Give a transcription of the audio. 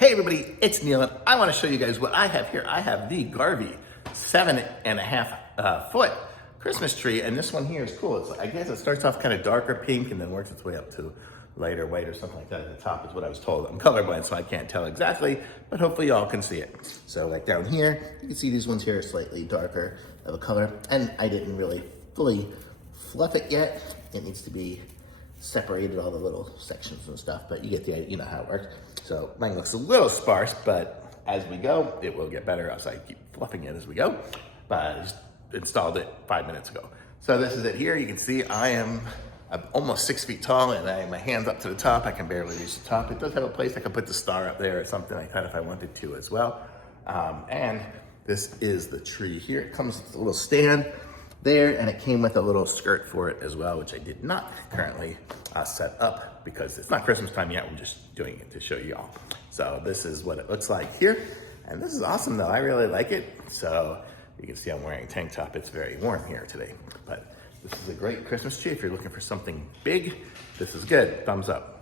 Hey everybody, it's Neil and I want to show you guys what I have here. I have the Garvee 7.5 foot Christmas tree, and this one here is cool. I guess it starts off kind of darker pink and then works its way up to lighter white or something like that at the top is what I was told. I'm colorblind, so I can't tell exactly, but hopefully y'all can see it. So like down here, you can see these ones here are slightly darker of a color, and I didn't really fully fluff it yet. It needs to be separated, all the little sections and stuff, but you get the idea, you know how it works. So mine looks a little sparse, but as we go, it will get better. I keep fluffing it as we go, but I just installed it 5 minutes ago. So this is it here. You can see I'm almost 6 feet tall, and my hand's up to the top. I can barely reach the top. It does have a place I can put the star up there or something like that if I wanted to as well. And this is the tree here. It comes with a little stand there, and it came with a little skirt for it as well, which I did not currently set up because it's not Christmas time yet. We're just doing it to show y'all. So this is what it looks like here. And this is awesome though, I really like it. So you can see I'm wearing a tank top. It's very warm here today, but this is a great Christmas tree. If you're looking for something big, this is good, thumbs up.